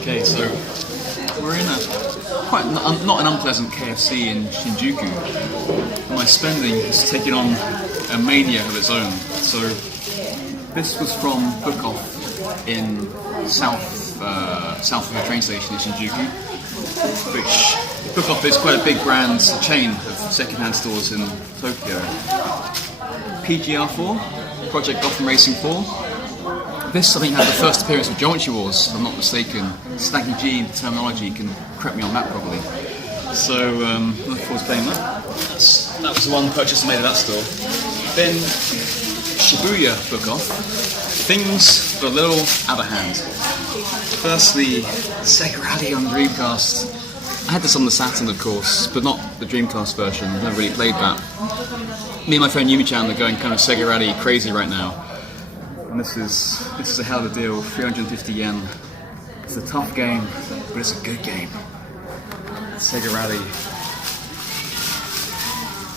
Okay, so we're in a quite not an unpleasant KFC in Shinjuku. My spending has taken on a mania of its own. So this was from Bookoff in south of the train station in Shinjuku, which Bookoff is quite a big brand, a chain of second-hand stores in Tokyo. PGR4, Project Gotham Racing 4. This, I think, had the first appearance of Geometry Wars, if I'm not mistaken. Staggy G in terminology can correct me on that probably. So, looking forward to playing that. That was the one purchase I made at that store. Then, Shibuya Bookoff. Things got a little out of hand. Firstly, Sega Rally on Dreamcast. I had this on the Saturn, of course, but not the Dreamcast version. I've never really played that. Me and my friend Yumi-chan are going kind of Sega Rally crazy right now. And this is a hell of a deal, 350 yen. It's a tough game, but it's a good game. Sega Rally.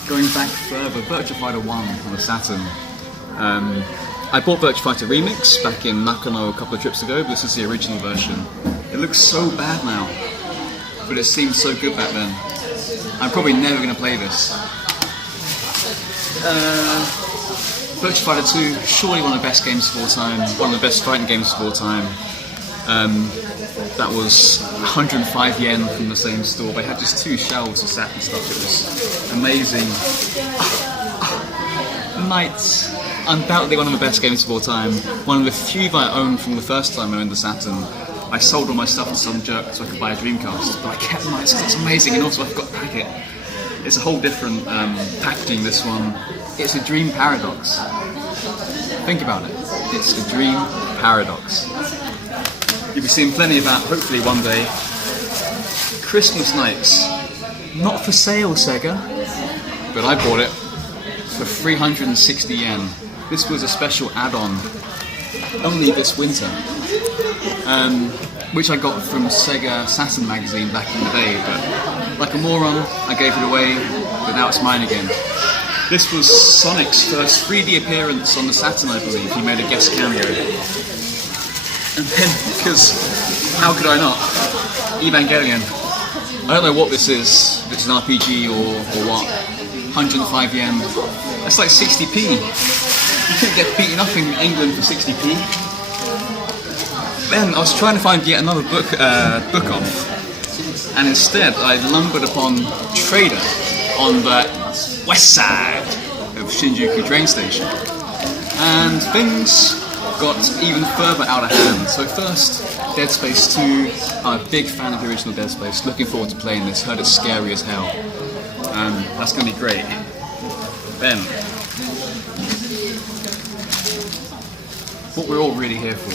Going back further, Virtua Fighter 1 on the Saturn. I bought Virtua Fighter Remix back in Nakano a couple of trips ago, but this is the original version. It looks so bad now, but it seemed so good back then. I'm probably never going to play this. Virtua Fighter 2, surely one of the best games of all time, one of the best fighting games of all time. That was 105 yen from the same store. They had just 2 shelves of Saturn stuff. It was amazing. Knights, undoubtedly one of the best games of all time. One of the few that I owned from the first time I owned the Saturn. I sold all my stuff to some jerk so I could buy a Dreamcast, but I kept Knights because it's amazing, and also I forgot to pack it. It's a whole different packaging, this one. It's a dream paradox. Think about it. It's a dream paradox. You'll be seeing plenty of that, hopefully one day. Christmas Nights. Not for sale, Sega. But I bought it for 360 yen. This was a special add-on. Only this winter. Which I got from Sega Saturn magazine back in the day, but like a moron, I gave it away, but now it's mine again. This was Sonic's first 3D appearance on the Saturn, I believe. He made a guest cameo. And then, because how could I not? Evangelion. I don't know what this is, if it's an RPG or what. 105 yen. That's like 60p. You couldn't get beaten up in England for 60p. Then I was trying to find yet another Bookoff, and instead I lumbered upon Trader on the west side of Shinjuku train station, and things got even further out of hand. So first, Dead Space 2. I'm a big fan of the original Dead Space. Looking forward to playing this. Heard it's scary as hell. That's going to be great. Then, what we're all really here for.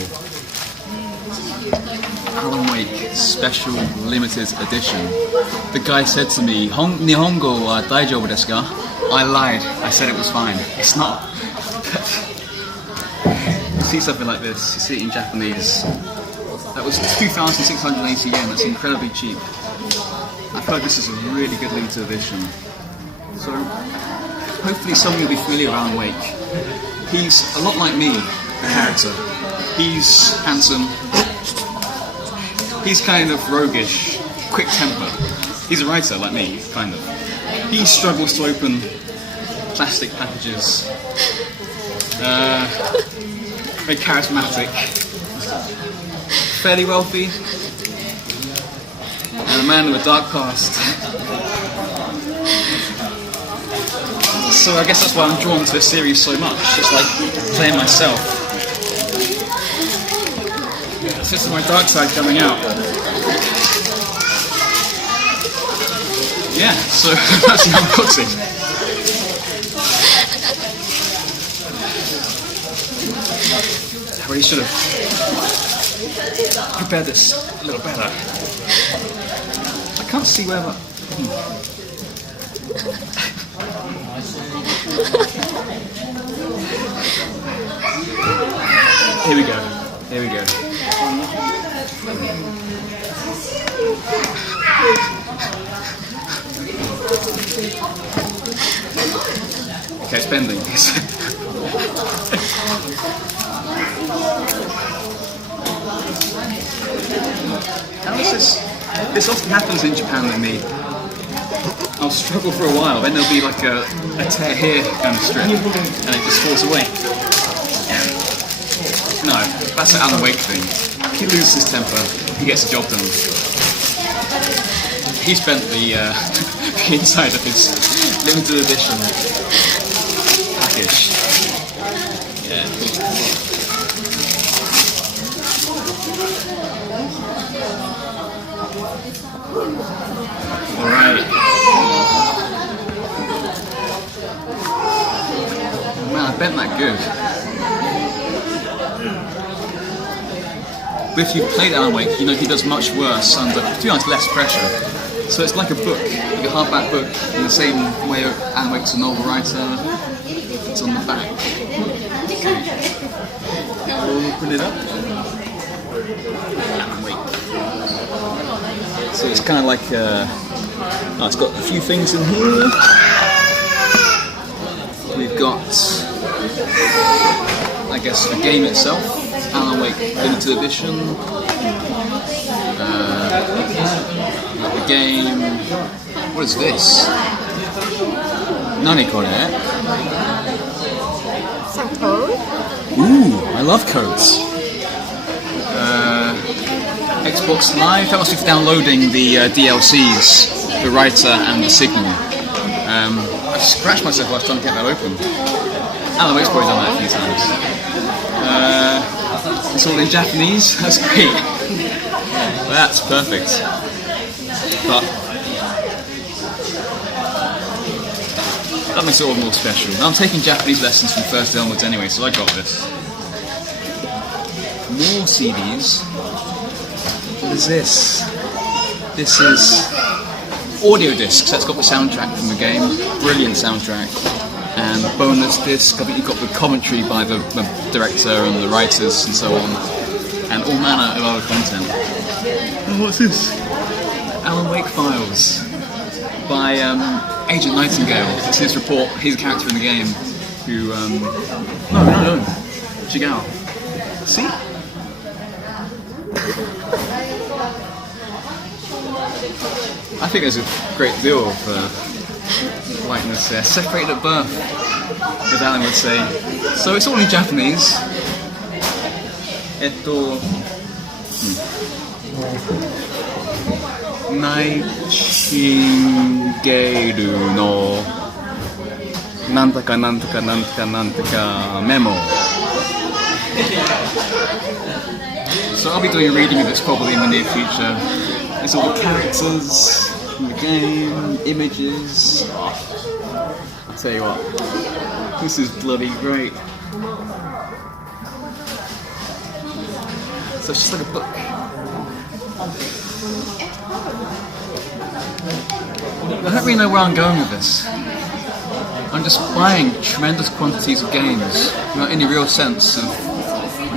Alan Wake Special Limited Edition. The guy said to me, Nihongo wa daijoubu desu ka? I lied. I said it was fine. It's not. You see something like this, you see it in Japanese. That was 2,680 yen. That's incredibly cheap. I feel like this is a really good limited edition. So, hopefully some of you will be familiar with Alan Wake. He's a lot like me, the character. He's handsome. He's kind of roguish, quick temper. He's a writer like me, kind of. He struggles to open plastic packages. Very charismatic. Fairly wealthy. And a man with a dark past. So I guess that's why I'm drawn to this series so much. It's like playing myself. This is my dark side coming out. Yeah, so that's the unboxing. I really should have prepared this a little better. I can't see where that... Here we go. Here we go. Okay, it's bending. This often happens in Japan with me. I'll struggle for a while, then there'll be like a tear here kind of strip, and it just falls away. No, that's an Alan Wake thing. He loses his temper, he gets the job done. He spent the inside of his limited edition package. Yeah. Alright. Man, I bent that good. But if you've played Alan Wake, you know he does much worse under, to be honest, less pressure. So it's like a book, like a hardback book, in the same way Alan Wake's a novel writer. It's on the back. Open it up. Alan Wake. So it's kind of like, oh, it's got a few things in here. We've got, I guess, the game itself, Alan Wake Limited Edition. The game. What is this? Nani kore? Some code? Ooh, I love codes. Xbox Live, that must be for downloading the DLCs, the writer and the signal. I scratched myself while I was trying to get that open. Alan Wake's probably done that a few times. It's all in Japanese, that's great. That's perfect. But that makes it all more special. I'm taking Japanese lessons from first onwards anyway, so I got this. More CDs. What is this? This is audio discs. That's got the soundtrack from the game. Brilliant soundtrack. And bonus disc. I think you've got the commentary by the director and the writers and so on. And all manner of other content. Oh, what's this? Alan Wake Files by Agent Nightingale. It's his report. He's a character in the game who. No. Jigal. See? I think there's a great deal of whiteness there. Separated at birth, as Alan would say. So it's all in Japanese. Nightingale no Nantaka Nantaka Nantaka Nantaka memo. So I'll be doing a reading of this probably in the near future. There's all the characters from the game, images. I'll tell you what, this is bloody great. So it's just like a book. I don't really know where I'm going with this. I'm just buying tremendous quantities of games without any real sense of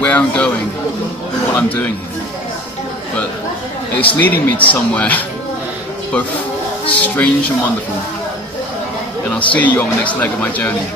where I'm going and what I'm doing here. But it's leading me to somewhere both strange and wonderful. And I'll see you on the next leg of my journey.